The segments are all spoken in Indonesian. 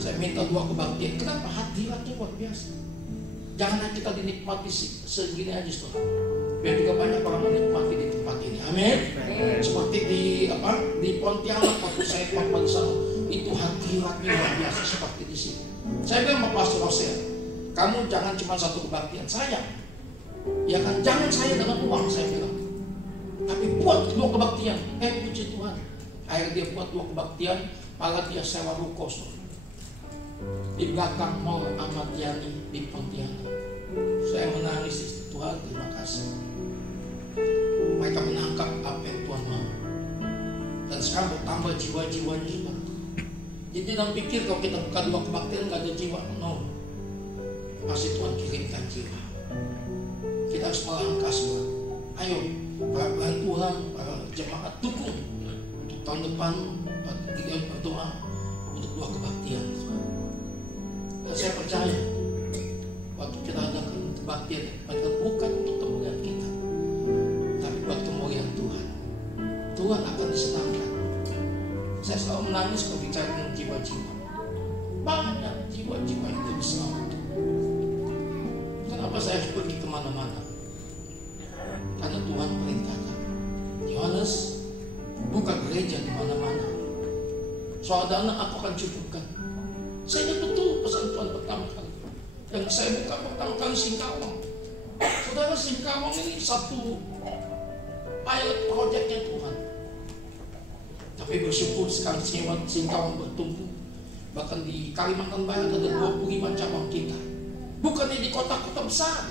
Saya minta dua kebaktian. Kenapa? Hadiratnya luar biasa. Jangan kita dinikmati segini aja, saudara. Biar juga banyak orang menikmati di tempat ini. Amin. Seperti di Pontianak waktu saya pada sana, itu hadiratnya luar biasa seperti di sini. Saya bilang sama Pastor Rosel, kamu jangan cuma satu kebaktian sayang. Ya kan, jangan saya dengan uang, saya bilang. Tapi buat dua kebaktian. Puji Tuhan. Akhirnya dia buat dua kebaktian, malah dia sewa ruko di belakang Mall Ahmad Yani di Pontianak. Saya menangis, Tuhan terima kasih. Mereka menangkap apa yang Tuhan mau. Dan sekarang bertambah jiwa-jiwanya juga. Jadi jangan pikir kalau kita buka dua kebaktian gak ada jiwa. No. Masih Tuhan kirimkan jiwa. Kita harus melangkah semua. Ayo, para Tuhan, para jemaat dukung untuk tahun depan kita berdoa untuk dua kebaktian. Dan saya percaya waktu kita adakan kebaktian bukan untuk kemuliaan kita, tapi buat kemuliaan Tuhan. Tuhan akan disenangkan. Saya selalu menangis kalau bicara dengan jiwa-jiwa. Banyak jiwa-jiwa yang tidak diselamatkan. Kenapa saya harus pergi kemana-mana? Karena Tuhan perintahkan. Yohanes, buka gereja di mana-mana. Soal dana aku akan cukupkan. Saya ingat betul pesan Tuhan pertama kali. Yang saya buka pertama kali Singkawang. Saudara, Singkawang ini satu pilot projectnya Tuhan. Tapi bersyukur sekarang Singkawang bertumbuh. Bahkan di Kalimantan Barat ada 25 cabang kita. Bukannya di kota-kota besar.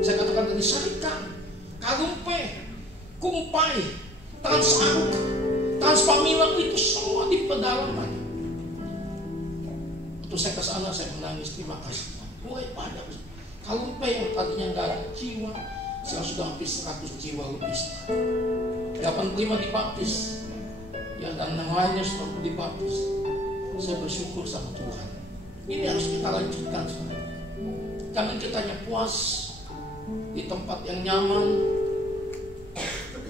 Saya katakan dari Sarikang, Karumpe, Kumpai, Transaruk, Transpamila, itu semua di pedalaman. Waktu saya ke sana saya menangis, terima kasih. Mulai pada Karumpe yang tadinya nggak ada jiwa, sekarang sudah hampir 100 jiwa lebih. 85 dibaptis, ya, dan yang lainnya sudah dibaptis. Saya bersyukur sama Tuhan. Ini harus kita lanjutkan, saudara. Jangan kita hanya puas di tempat yang nyaman,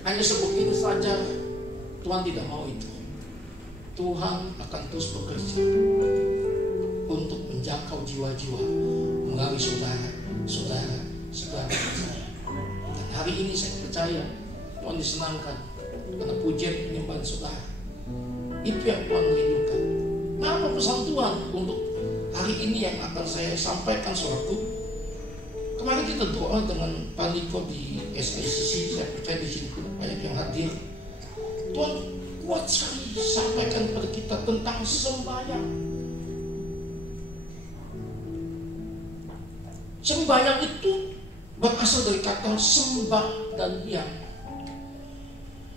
hanya sebegini saja. Tuhan tidak mau itu. Tuhan akan terus bekerja untuk menjangkau jiwa-jiwa melalui saudara-saudara. Dan hari ini saya percaya Tuhan disenangkan karena pujian penyembahan saudara. Itu yang Tuhan rindukan. Nah, apa pesan Tuhan untuk hari ini yang akan saya sampaikan, saudaraku? Kemarin kita doa dengan Pak Niko di SICC, saya percaya di sini banyak yang hadir. Tuhan kuat sekali sampaikan kepada kita tentang sembahyang. Sembahyang itu berasal dari kata sembah dan yang.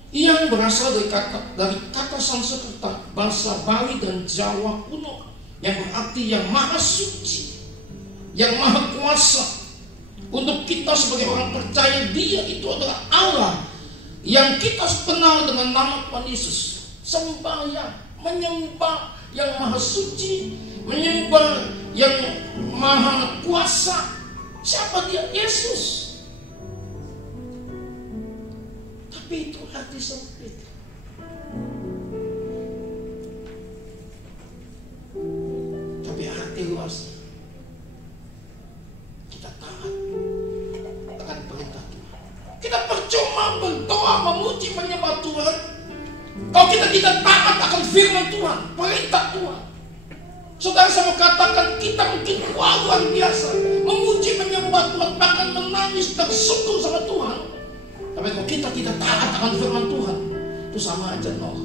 Yang berasal dari kata Sanskerta, bahasa Bali dan Jawa kuno, yang berarti yang maha suci, yang maha kuasa. Untuk kita sebagai orang percaya, Dia itu adalah Allah yang kita kenal dengan nama Tuhan Yesus. Sembahyang, menyembah yang maha suci, menyembah yang maha kuasa. Siapa Dia? Yesus. Tapi itu hati sempit. Tapi hati luas. Kita taat akan perintah Tuhan. Kita percuma berdoa, memuji, menyembah Tuhan kalau kita tidak taat akan firman Tuhan, perintah Tuhan. Saudara, saya mau katakan kita mungkin luar biasa memuji, menyembah Tuhan, bahkan menangis tersyukur sama Tuhan. Tapi kalau kita tidak taat akan firman Tuhan, itu sama aja nol.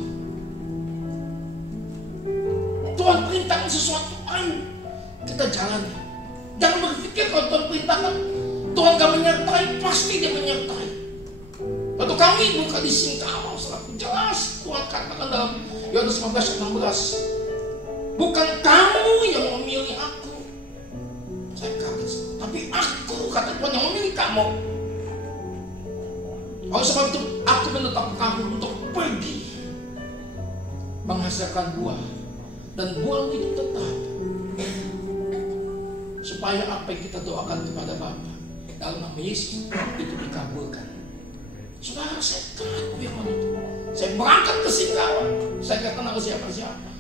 Tuhan perintahkan sesuatu, ayo kita jalani. Jangan berpikir kalau Tuhan perintahkan Tuhan gak menyertai, pasti Dia menyertai. Waktu kami buka di Singkawang, jelas Tuhan katakan dalam Yohanes 15:16, bukan kamu yang memilih aku. Saya kaget, tapi aku, kata Tuhan, yang memilih kamu. Oleh sebab itu aku menetapkan kamu untuk pergi menghasilkan buah, dan buah itu tetap, supaya apa yang kita doakan kepada Bapa dalam nama Yesus itu dikabulkan. Saudara, saya tahu firman itu. Saya berangkat ke Singkawang, saya gak kenal siapa-siapa.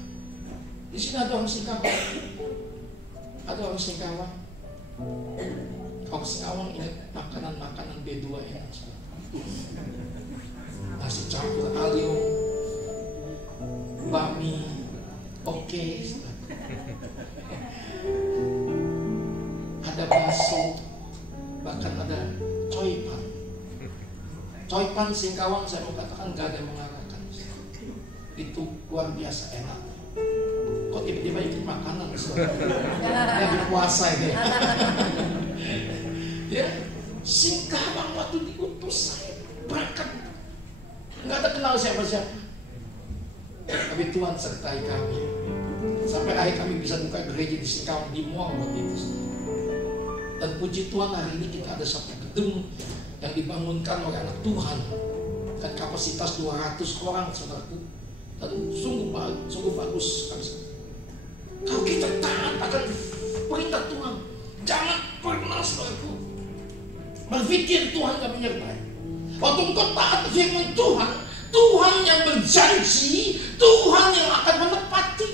Di sini ada orang Singkawang. Ada orang Singkawang. Orang Singkawang ingat makanan B2 enak. Nasi campur alium, bami, oke. Ada bakso, bahkan ada coipan. Coipan Singkawang saya mau katakan gak ada yang mengarahkan. Itu luar biasa enak. Kok tiba-tiba ikut makanan? Lagi puasa ini. Ya, Singkawang waktu diutus saya berangkat. Nggak ada kenal siapa-siapa. Tapi Tuhan sertai kami. Sampai akhir kami bisa buka gereja di Singkawang di mall waktu itu. Dan puji Tuhan hari ini kita ada satu gedung yang dibangunkan oleh anak Tuhan. Dan kapasitas 200 orang, saudaraku. Dan sungguh bagus. Kalau kita taat akan perintah Tuhan, jangan pernah, saudaraku, berpikir Tuhan gak menyertai. Waktu engkau taat firman Tuhan, Tuhan yang berjanji, Tuhan yang akan menepati.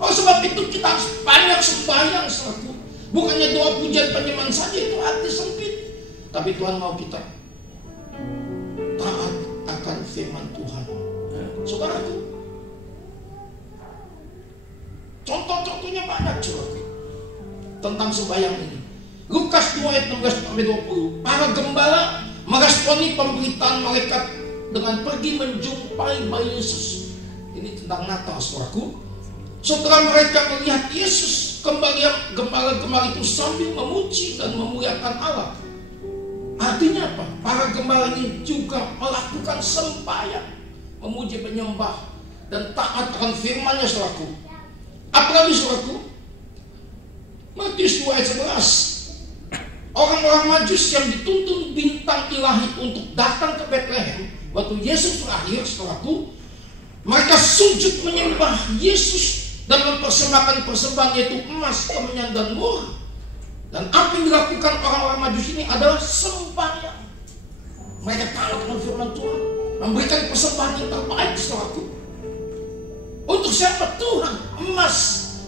Oh, sebab itu kita harus banyak sembahyang, saudaraku. Bukannya doa pujian penyembahan saja, itu hati sempit. Tapi Tuhan mau kita taat akan firman Tuhan. Saudaraku, contoh-contohnya banyak, saudaraku, tentang sembahyang ini. Lukas 2 ayat 16-20. Para gembala meresponi pemberitaan malaikat dengan pergi menjumpai bayi Yesus. Ini tentang Natal, saudaraku. Setelah mereka melihat Yesus, gembala-gembala itu sambil memuji dan memuliakan Allah. Artinya apa? Para gembala ini juga melakukan sembahyang, memuji, menyembah, dan taat akan firman-Nya, saudaraku. Apalagi, saudaraku, Matius 2 ayat 11. Orang-orang Majus yang dituntun bintang ilahi untuk datang ke Bethlehem waktu Yesus lahir, saudaraku, mereka sujud menyembah Yesus dan mempersembahkan persembahan, yaitu emas, kemenyan, dan murah. Dan apa yang dilakukan orang-orang Majus ini adalah sembahyang. Mereka taat dengan firman Tuhan, memberikan persembahan yang terbaik, saudaraku. Untuk siapa? Tuhan. Emas,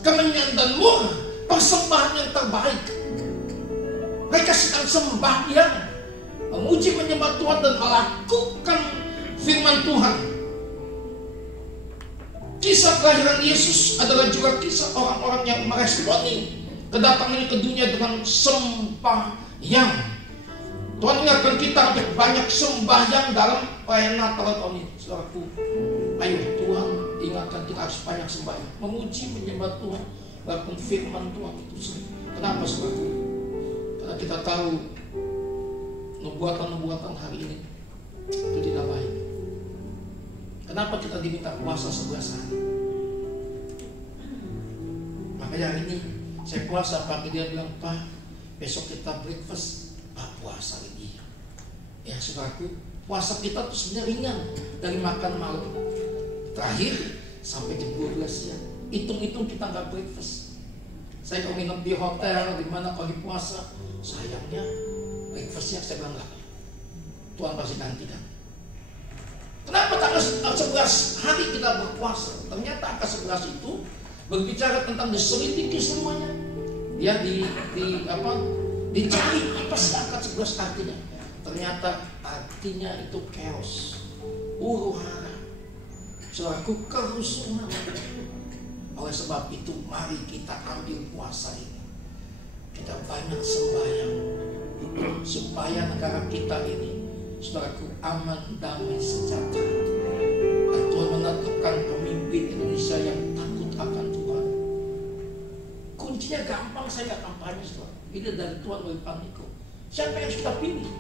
kemenyan, dan murah, persembahan yang terbaik. Mereka sedang sembahyang, memuji, menyembah Tuhan, dan melakukan firman Tuhan. Kisah kelahiran Yesus adalah juga kisah orang-orang yang meresponi kedatangannya ke dunia dengan sembahyang. Tuhan ingatkan kita untuk banyak sembahyang dalam perayaan Natal tahun ini, saudaraku. Ayo, Tuhan ingatkan kita harus banyak sembahyang, memuji, menyembah Tuhan, melakukan firman Tuhan itu sendiri. Kenapa, saudaraku? Karena kita tahu nubuatan-nubuatan hari ini itu tidak baik. Kenapa kita diminta puasa 11 hari? Makanya hari ini saya puasa, pagi dia bilang, Pak, besok kita breakfast. Pak, puasa lagi. Ya, saudaraku, puasa kita tuh sebenarnya ringan, dari makan malam terakhir sampai jam 12 siang. Hitung-hitung kita nggak breakfast. Saya kalau nginep di hotel, di mana kalau di puasa, sayangnya breakfastnya saya bilang enggak. Tuhan pasti nantikan. Kenapa tanggal 11 hari kita berpuasa? Ternyata angka 11 itu berbicara tentang diselidiki semuanya. Ya dicari apa sih angka 11 artinya? Ternyata artinya itu chaos, huru-hara, saudaraku, kerusuhan. Oleh sebab itu mari kita ambil puasa ini. Kita banyak sembahyang supaya negara kita ini, saudaraku, aman, damai, sejahtera. Dan Tuhan menetapkan pemimpin Indonesia yang takut akan Tuhan. Kuncinya gampang, saya gak kampanye, saudara. Ini dari Tuhan oleh Pak Niko. Siapa yang harus kita pilih?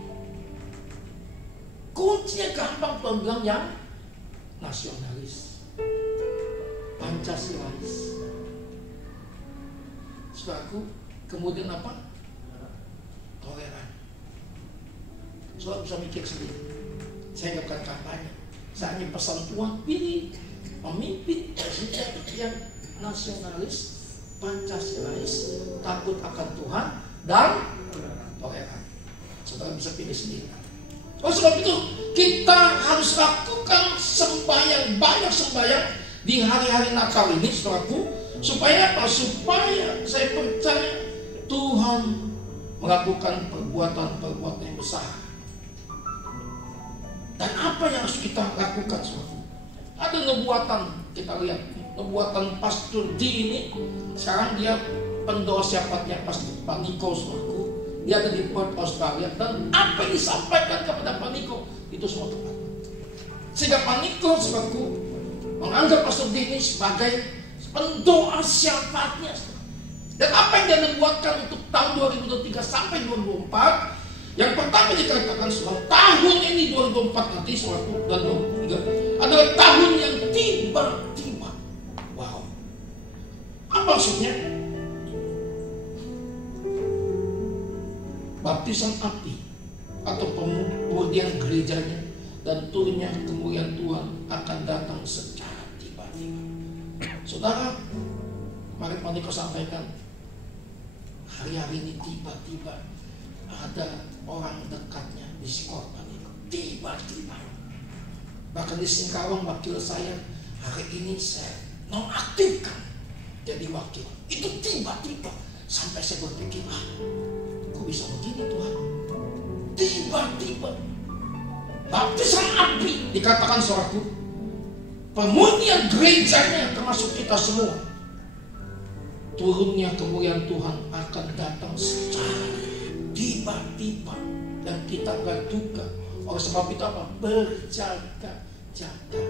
Kuncinya gampang, Tuhan bilang yang nasionalis, Pancasilais. Saudaraku, kemudian apa? Toleran. Saudara bisa mikir sendiri. Saya nggak bukan kampanye. Saya hanya pesan Tuhan, pilih pemimpin presiden yang nasionalis, Pancasilais, takut akan Tuhan, dan toleran. Saudara bisa pilih sendiri. Oh, sebab itu kita harus lakukan sembahyang, banyak sembahyang di hari-hari Natal ini, saudaraku, supaya apa? Supaya saya percaya Tuhan melakukan perbuatan-perbuatan yang besar. Dan apa yang harus kita lakukan, saudaraku? Ada nubuatan, kita lihat nubuatan Pastor D ini. Sekarang dia pendoa siapatnya Pastor Pak Niko, saudaraku. Dia ada di Perth, Australia, dan apa yang disampaikan kepada Pak Niko itu semua tepat. Sehingga Pak Niko, saudaraku, menganggap Pastor D ini sebagai pendoa siapatnya. Dan apa yang dia nubuatkan untuk tahun 2023 sampai 2024, yang pertama dikatakan soal tahun ini 2024 nanti, saudaraku, dan 2023 adalah tahun yang tiba-tiba. Wow. Apa maksudnya? Baptisan api atau pemurnian gerejanya dan turunnya kemuliaan Tuhan akan datang secara tiba-tiba. Saudara, mari Pak Niko sampaikan, hari-hari ini tiba-tiba ada orang dekatnya di sekolah Pak Niko. Tiba-tiba. Bahkan di Singkawang wakil saya, hari ini saya nonaktifkan jadi wakil. Itu tiba-tiba. Sampai saya berpikir, kok bisa begini Tuhan? Tiba-tiba. Baptisan api dikatakan, saudaraku, pemurnian gerejanya termasuk kita semua. Turunnya kemuliaan Tuhan akan datang secara tiba-tiba dan kita gak duga. Oleh sebab itu apa? Berjaga-jaga.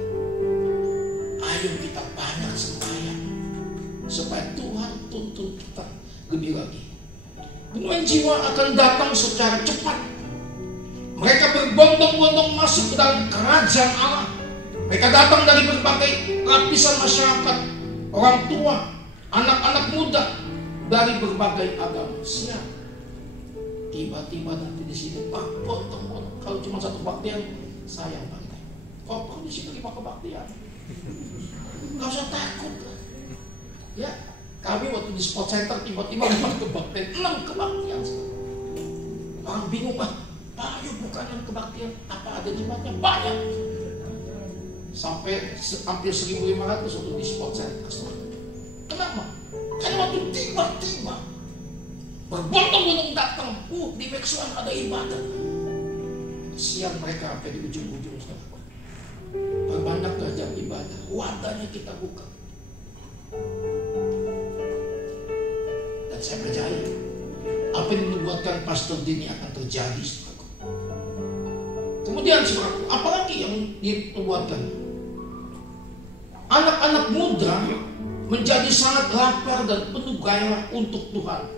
Ayo kita banyak sembahyang supaya Tuhan tuntun kita lebih lagi. Penuaian jiwa akan datang secara cepat. Mereka berbondong-bondong masuk ke dalam kerajaan Allah. Mereka datang dari berbagai lapisan masyarakat, orang tua, anak-anak muda, dari berbagai agama. Siap. Tiba-tiba nanti di sini Pak, bondong-bondong. Kalau cuma satu kebaktian, sayang Pak. Kok di sini lagi kebaktian? Gak usah takut. Ya, kami waktu di sport center tiba-tiba 5 kebaktian, 6 kebaktian. Orang bingung, Pak, yuk bukan 6 kebaktian, apa ada jemaatnya? Banyak. Sampai hampir 1.500 untuk di sport center. Kenapa? Karena waktu tiba-tiba berbondong-bondong datang, di Meksuan ada ibadah. Siang mereka sampai di ujung-ujung. Berbanyak gajah ibadah, wadahnya kita buka. Dan saya percaya apa yang dibuatkan Pastor Dini akan terjadi, saudaraku. Kemudian saudaraku, apalagi yang dibuatkan? Anak-anak muda menjadi sangat lapar dan penuh gairah untuk Tuhan.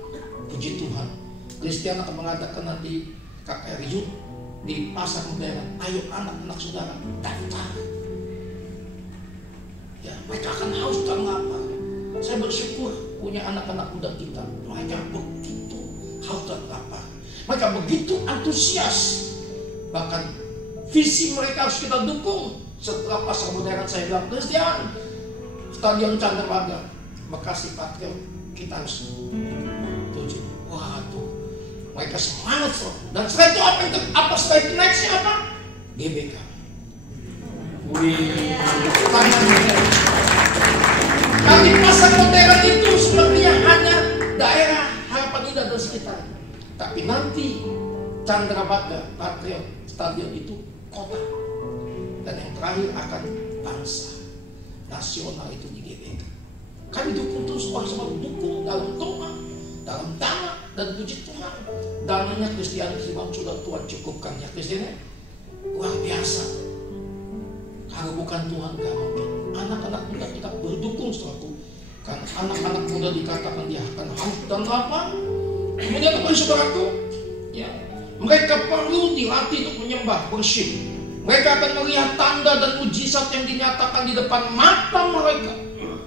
Puji Tuhan. Kristian akan mengatakan nanti KKR Youth di pasar modern, ayo anak-anak saudara daftar. Ya, mereka akan haus dan lapar. Saya bersyukur punya anak-anak muda kita. Mereka begitu haus dan lapar. Mereka begitu antusias. Bahkan visi mereka harus kita dukung. Setelah pasar modern saya bilang, Kristian, Stadion Candrabaga, Bekasi Patriot, kita harus tuju. Waduh, mereka semangat loh. Dan setelah itu apa setelah itu nextnya apa? GBK. Wih, nah, di pasar modern itu sepertinya hanya daerah Harapan Indah dan sekitar. Tapi nanti Candrabaga, Patriot, stadion itu kota. Dan yang terakhir akan bangsa nasional itu di GBK. Kami dukung terus, sama dukung dalam doa, dalam dana, dan puji Tuhan. Dananya Kristian memang sudah Tuhan cukupkan ya Kristian. Luar biasa. Kalau bukan Tuhan gak mungkin. Anak-anak muda kita berdukung saudaraku. Karena anak-anak muda dikatakan dia akan haus dan lapar. Kemudian apa saudaraku? Ya, mereka perlu dilatih untuk menyembah, worship. Mereka akan melihat tanda dan mujizat yang dinyatakan di depan mata mereka.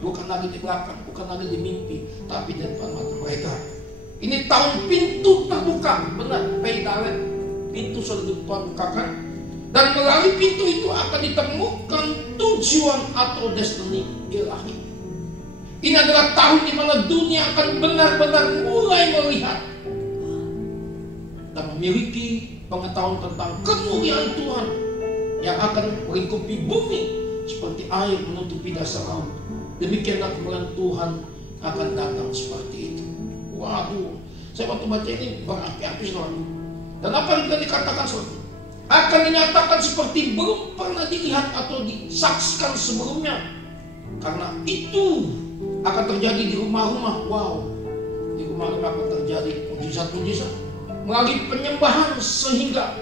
Bukan lagi di belakang, bukan lagi di mimpi, tapi di depan mata mereka. Ini tahun pintu terbuka, benar, Peidalet. Pintu sudah dibukakan. Dan melalui pintu itu akan ditemukan tujuan atau destiny ilahi. Ini adalah tahun di mana dunia akan benar-benar mulai melihat dan memiliki pengetahuan tentang kemuliaan Tuhan yang akan melingkupi bumi seperti air menutupi dasar laut. Demikianlah kemuliaan Tuhan akan datang seperti itu. Waduh, saya waktu baca ini berapi-api saudaraku. Dan apa yang dikatakan saudaraku? Akan dinyatakan seperti belum pernah dilihat atau disaksikan sebelumnya. Karena itu akan terjadi di rumah-rumah. Wow, di rumah-rumah akan terjadi mujizat-mujizat melalui penyembahan sehingga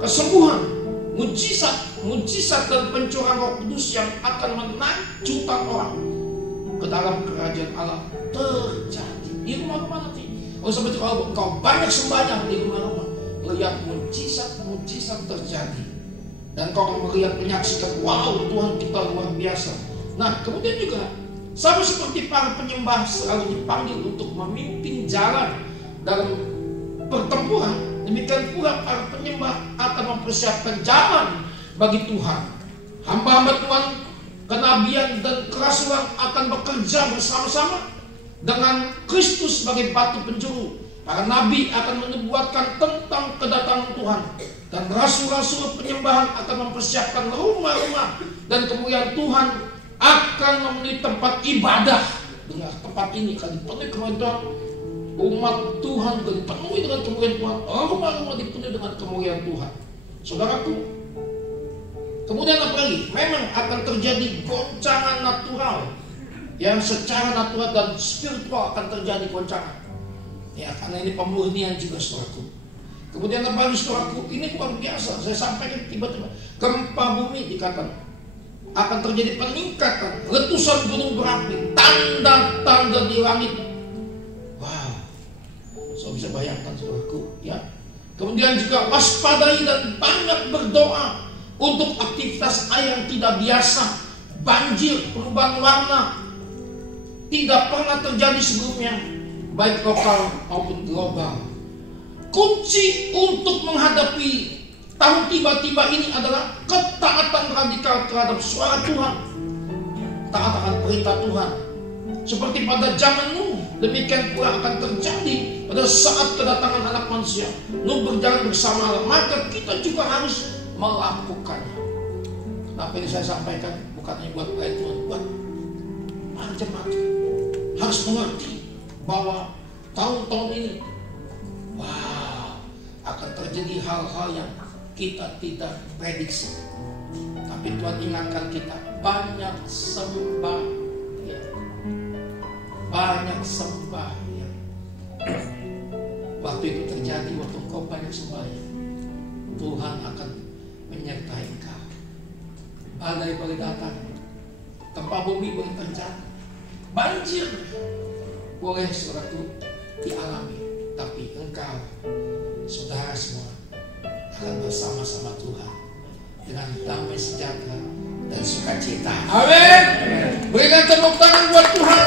kesembuhan, mujizat dan pencurahan Roh Kudus yang akan menarik jutaan orang ke dalam kerajaan Allah terjadi di rumah-rumah nanti. Kalau sampai kalau engkau banyak sembahyang di rumah-rumah, melihat mujizat terjadi, dan kau melihat menyaksikan, wow, Tuhan kita luar biasa. Nah, kemudian juga sama seperti para penyembah selalu dipanggil untuk memimpin jalan dalam pertempuran, demikian pula para penyembah akan mempersiapkan jalan bagi Tuhan. Hamba-hamba Tuhan, kenabian dan kerasulan akan bekerja bersama-sama dengan Kristus sebagai batu penjuru. Para nabi akan menubuatkan tentang kedatangan Tuhan, dan rasul-rasul penyembahan akan mempersiapkan rumah-rumah, dan kemuliaan Tuhan akan memenuhi tempat ibadah. Dengar, tempat ini akan dipenuhi kemuliaan Tuhan. Umat Tuhan akan dipenuhi dengan kemuliaan Tuhan. Rumah-rumah dipenuhi dengan kemuliaan Tuhan. Saudaraku, kemudian apa lagi? Memang akan terjadi goncangan natural, yang secara natural dan spiritual akan terjadi goncangan. Ya, karena ini pemurnian juga saudaraku. Kemudian apa lagi saudaraku? Ini luar biasa. Saya sampaikan tiba-tiba gempa bumi dikatakan akan terjadi peningkatan, letusan gunung berapi, tanda-tanda di langit. Wow, saya bisa bayangkan saudaraku, ya. Kemudian juga waspadai dan banyak berdoa untuk aktivitas air yang tidak biasa, banjir, perubahan warna, tidak pernah terjadi sebelumnya, baik lokal maupun global. Kunci untuk menghadapi tahun tiba-tiba ini adalah ketaatan radikal terhadap suara Tuhan, taat akan perintah Tuhan. Seperti pada zaman Nuh, demikian pula akan terjadi pada saat kedatangan anak manusia. Nuh berjalan bersama Allah, maka kita juga harus melakukannya. Kenapa ini saya sampaikan? Bukannya buat pelayan Tuhan, buat para jemaat harus mengerti bahwa tahun-tahun ini, wow, akan terjadi hal-hal yang kita tidak prediksi. Tapi Tuhan ingatkan kita, banyak sembah, ya. Banyak sembah, ya. Waktu itu terjadi, waktu kau banyak sembah, ya. Tuhan akan menyertai kau. Badai boleh datang, gempa bumi boleh terjadi, banjir boleh suatu dialami, tapi engkau, saudara semua, akan bersama-sama Tuhan dengan damai sejahtera dan sukacita. Amin. Berikan tepuk tangan buat Tuhan.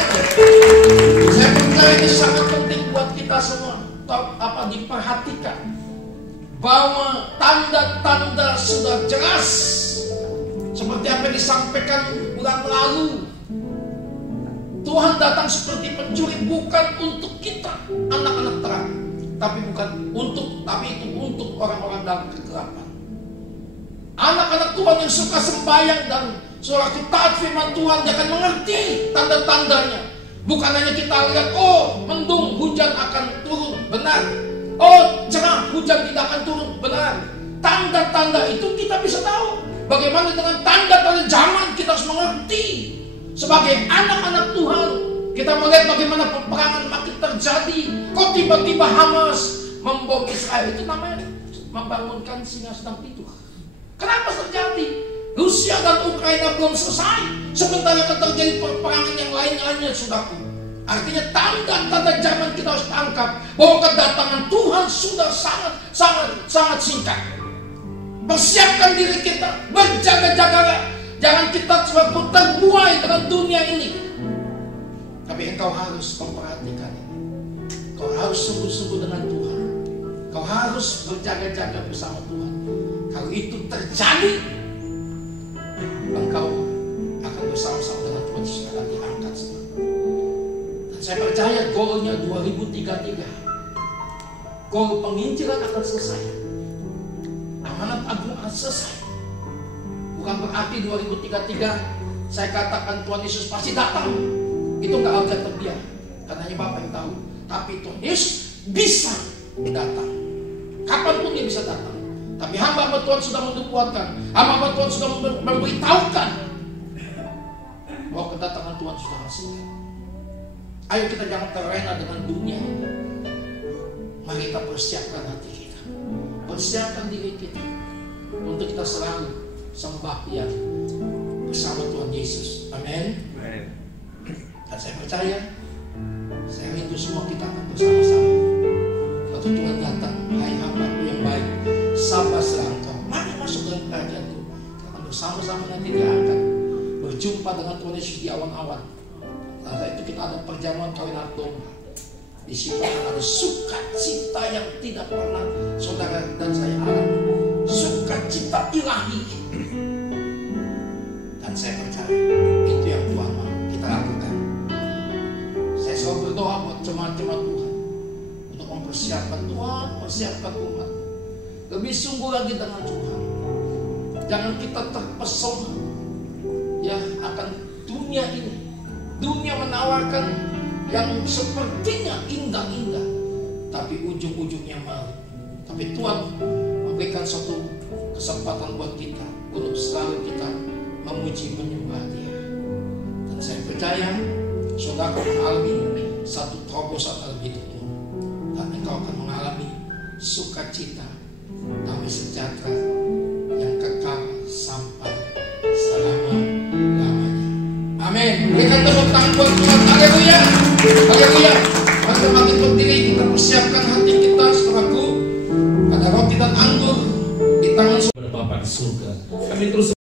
Saya percaya ini sangat penting buat kita semua. Apa diperhatikan bahwa tanda-tanda sudah jelas seperti apa yang disampaikan bulan lalu. Tuhan datang seperti pencuri, bukan untuk kita anak-anak terang, tapi itu untuk orang-orang dalam kegelapan. Anak-anak Tuhan yang suka sembahyang dan suatu taat firman Tuhan, dia akan mengerti tanda-tandanya. Bukan hanya kita lihat, oh mendung, hujan akan turun, benar. Oh cerah, hujan tidak akan turun, benar. Tanda-tanda itu kita bisa tahu. Bagaimana dengan tanda-tanda zaman, kita harus mengerti. Sebagai anak-anak Tuhan, kita melihat bagaimana peperangan makin terjadi. Kok tiba-tiba Hamas membom Israel, itu namanya membangunkan singa sedang tidur. Kenapa terjadi? Rusia dan Ukraina belum selesai, sementara akan terjadi peperangan yang lain-lainnya, saudaraku. Artinya tanda-tanda zaman kita harus tangkap bahwa kedatangan Tuhan sudah sangat singkat. Persiapkan diri kita, berjaga-jagalah. Jangan kita selalu terbuai dengan dunia ini. Tapi engkau harus memperhatikan ini. Kau harus sungguh-sungguh dengan Tuhan. Kau harus berjaga-jaga bersama Tuhan. Kalau itu terjadi, engkau akan bersama-sama dengan Tuhan, Yesus akan diangkat semua. Dan saya percaya goalnya 2033. Goal penginjilan akan selesai. Amanat agung akan selesai. Bukan berarti 2033 saya katakan Tuhan Yesus pasti datang. Itu nggak alkitab dia, karena Bapak yang tahu. Tapi Tuhan Yesus bisa datang. Kapanpun dia bisa datang. Tapi hamba Tuhan sudah menubuatkan, hamba Tuhan sudah memberitahukan bahwa kedatangan Tuhan sudah masuk. Ayo kita jangan terlena dengan dunia. Mari kita persiapkan hati kita, persiapkan diri kita untuk kita selalu sembah Dia bersama Tuhan Yesus. Amin. Dan saya percaya, saya rindu semua kita akan bersama-sama. Waktu Tuhan datang, hai hamba-Ku yang baik, sabar selangkah, mari masuk dalam kerajaan Tuhan. Kita akan bersama-sama nanti diangkat, berjumpa dengan Tuhan Yesus di awan-awan. Setelah itu kita ada perjamuan kawin anak domba. Di situ ada sukacita yang tidak pernah saudara dan saya alami, sukacita ilahi. Dan saya percaya itu yang Tuhan mau kita lakukan. Saya selalu berdoa buat jemaat-jemaat Tuhan untuk mempersiapkan Tuhan, mempersiapkan umat lebih sungguh lagi dengan Tuhan. Jangan kita terpesona ya akan dunia ini. Dunia menawarkan yang sepertinya indah-indah, tapi ujung-ujungnya malu. Tapi Tuhan memberikan satu kesempatan buat kita untuk selalu kita memuji menyembah Dia. Dan saya percaya saudara akan mengalami satu terobosan dalam hidupmu, dan engkau akan mengalami sukacita, damai sejahtera yang kekal sampai selama-lamanya. Amin. Berikan tepuk tangan buat Tuhan. Haleluya. Haleluya. Mari makin berdiri, kita persiapkan hati kita saudaraku. Ada roti dan anggur di tangan Bapa di surga. Kami terus